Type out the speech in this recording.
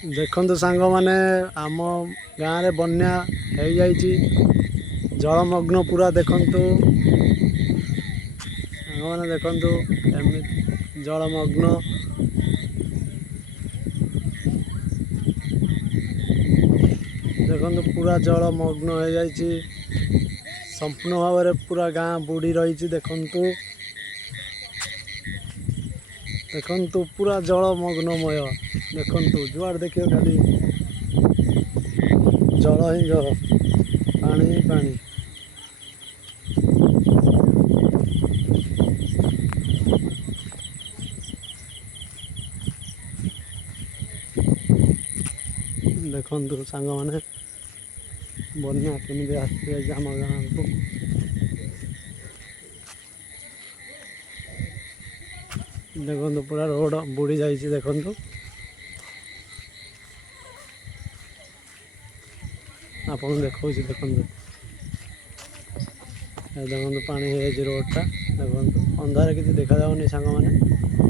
देखु सांग मैंने आम गाँव में बन्या हो जाइए जलमग्न पूरा देखु सांग मैंने देखु जलमग्न देखु पूरा जलमग्न हो जाइए संपूर्ण भाव में पूरा गाँ बुड़ी रही देखु देखु पूरा जलमग्नमय देखु जुआड़ देखिए खाली जल ही जल पानी ही पानी देखु सांग मैंने बन्या केमी आम गाँव को देखु पूरा रोड बुड़ी जाइए देखु आप देखा देखु देखु पानी है रोडटा देखु अंधार किसी देखा जाऊनी सांग मैंने